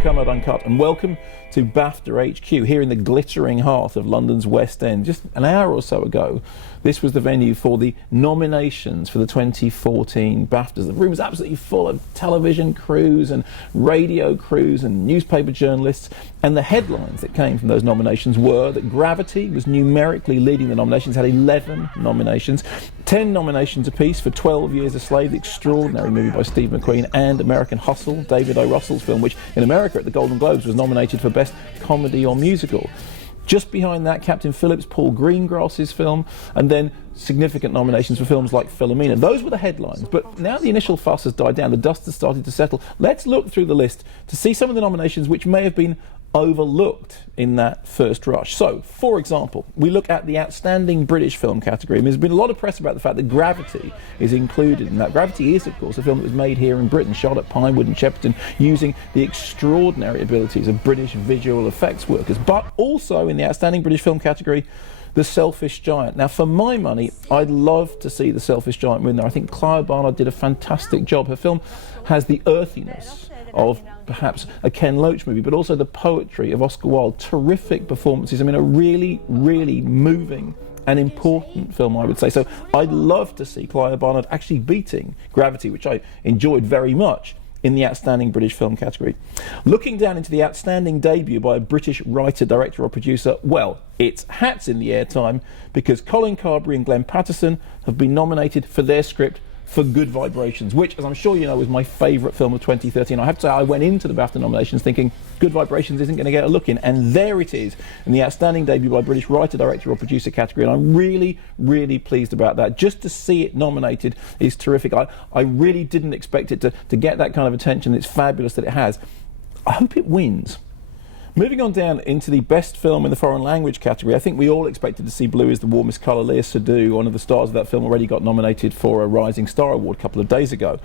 newcomer at Uncut, and welcome to BAFTA HQ here in the glittering heart of London's West End. Just an hour or so ago, this was the venue for the nominations for the 2014 BAFTAs. The room was absolutely full of television crews and radio crews and newspaper journalists, and the headlines that came from those nominations were that Gravity was numerically leading the nominations, had 11 nominations, 10 nominations apiece for 12 Years a Slave, the extraordinary movie by Steve McQueen, and American Hustle, David O. Russell's film, which in America at the Golden Globes was nominated for Best Comedy or Musical. Just behind that, Captain Phillips, Paul Greengrass's film, and then significant nominations for films like Philomena. Those were the headlines, but now the initial fuss has died down, the dust has started to settle. Let's look through the list to see some of the nominations which may have been overlooked in that first rush. So, for example, we look at the Outstanding British Film category. I mean, there's been a lot of press about the fact that Gravity is included in that. Gravity is, of course, a film that was made here in Britain, shot at Pinewood and Shepperton, using the extraordinary abilities of British visual effects workers. But also in the Outstanding British Film category, The Selfish Giant. Now, for my money, I'd love to see The Selfish Giant win there. I think Clive Barnard did a fantastic job. Her film has the earthiness of perhaps a Ken Loach movie, but also the poetry of Oscar Wilde. Terrific performances. I mean, a really, really moving and important film, I would say. So I'd love to see Clive Barnard actually beating Gravity, which I enjoyed very much, in the Outstanding British Film category. Looking down into the outstanding debut by a British writer, director or producer, well, it's hats in the air time, because Colin Carberry and Glenn Patterson have been nominated for their script for Good Vibrations, which, as I'm sure you know, was my favourite film of 2013. I have to say, I went into the BAFTA nominations thinking Good Vibrations isn't going to get a look in, and there it is in the outstanding debut by a British writer, director or producer category, and I'm really, really pleased about that. Just to see it nominated is terrific. I really didn't expect it to get that kind of attention. It's fabulous that it has. I hope it wins. Moving on down into the Best Film in the Foreign Language category, I think we all expected to see Blue is the Warmest Colour. Lea Seydoux, one of the stars of that film, already got nominated for a Rising Star Award a couple of days ago.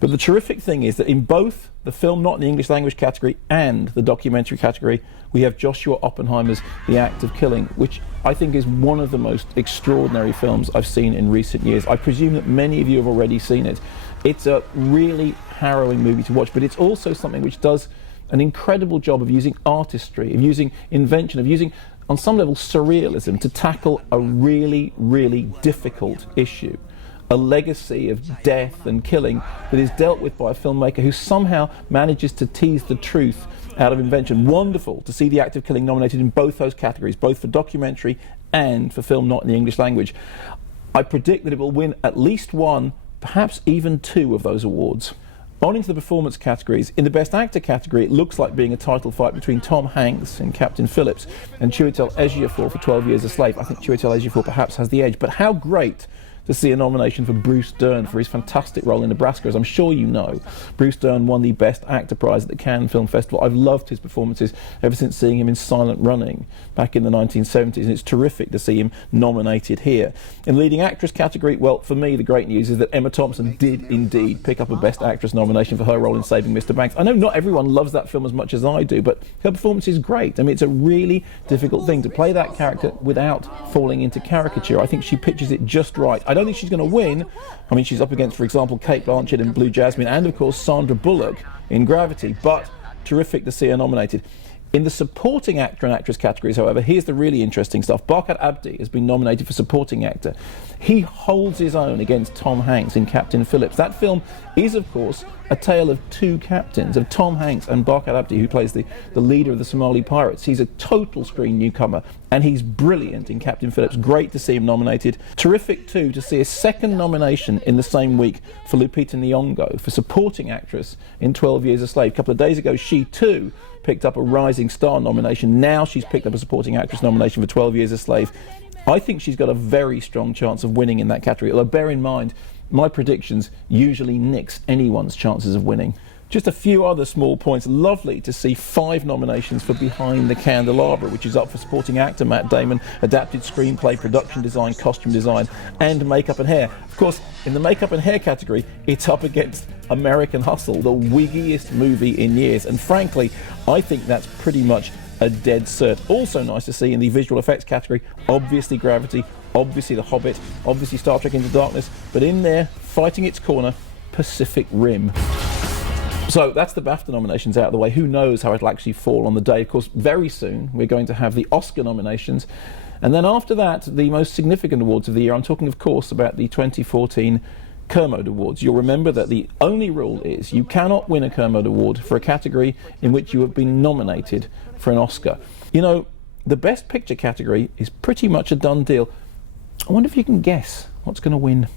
But the terrific thing is that in both the film not in the English language category and the documentary category, we have Joshua Oppenheimer's The Act of Killing, which I think is one of the most extraordinary films I've seen in recent years. I presume that many of you have already seen it. It's a really harrowing movie to watch, but it's also something which does an incredible job of using artistry, of using invention, of using, on some level, surrealism to tackle a really, really difficult issue. A legacy of death and killing that is dealt with by a filmmaker who somehow manages to tease the truth out of invention. Wonderful to see The Act of Killing nominated in both those categories, both for documentary and for film not in the English language. I predict that it will win at least one, perhaps even two of those awards. On into the performance categories. In the Best Actor category, it looks like being a title fight between Tom Hanks and Captain Phillips and Chiwetel Ejiofor for 12 Years a Slave. I think Chiwetel Ejiofor perhaps has the edge, but how great to see a nomination for Bruce Dern for his fantastic role in Nebraska. As I'm sure you know, Bruce Dern won the Best Actor prize at the Cannes Film Festival. I've loved his performances ever since seeing him in Silent Running back in the 1970s, and it's terrific to see him nominated here. In the Leading Actress category, well, for me, the great news is that Emma Thompson did indeed pick up a Best Actress nomination for her role in Saving Mr. Banks. I know not everyone loves that film as much as I do, but her performance is great. I mean, it's a really difficult thing to play that character without falling into caricature. I think she pitches it just right. I don't think she's going to win. I mean, she's up against, for example, Cate Blanchett in Blue Jasmine and, of course, Sandra Bullock in Gravity, but terrific to see her nominated. In the Supporting Actor and Actress categories, however, here's the really interesting stuff. Barkhad Abdi has been nominated for Supporting Actor. He holds his own against Tom Hanks in Captain Phillips. That film is, of course, a tale of two captains, of Tom Hanks and Barkhad Abdi, who plays the leader of the Somali pirates. He's a total screen newcomer, and he's brilliant in Captain Phillips. Great to see him nominated. Terrific, too, to see a second nomination in the same week for Lupita Nyong'o for Supporting Actress in 12 Years a Slave. A couple of days ago, she, too, picked up a Rising Star nomination. Now she's picked up a Supporting Actress nomination for 12 Years a Slave. I think she's got a very strong chance of winning in that category, although bear in mind, my predictions usually nix anyone's chances of winning. Just a few other small points. Lovely to see 5 nominations for Behind the Candelabra, which is up for Supporting Actor Matt Damon, Adapted Screenplay, Production Design, Costume Design, and Makeup and Hair. Of course, in the Makeup and Hair category, it's up against American Hustle, the wiggiest movie in years, and frankly, I think that's pretty much a dead cert. Also nice to see in the Visual Effects category, obviously Gravity, obviously The Hobbit, obviously Star Trek Into Darkness, but in there, fighting its corner, Pacific Rim. So that's the BAFTA nominations out of the way. Who knows how it'll actually fall on the day? Of course, very soon we're going to have the Oscar nominations. And then after that, the most significant awards of the year. I'm talking, of course, about the 2014 Kermode Awards. You'll remember that the only rule is you cannot win a Kermode Award for a category in which you have been nominated for an Oscar. You know, the Best Picture category is pretty much a done deal. I wonder if you can guess what's going to win.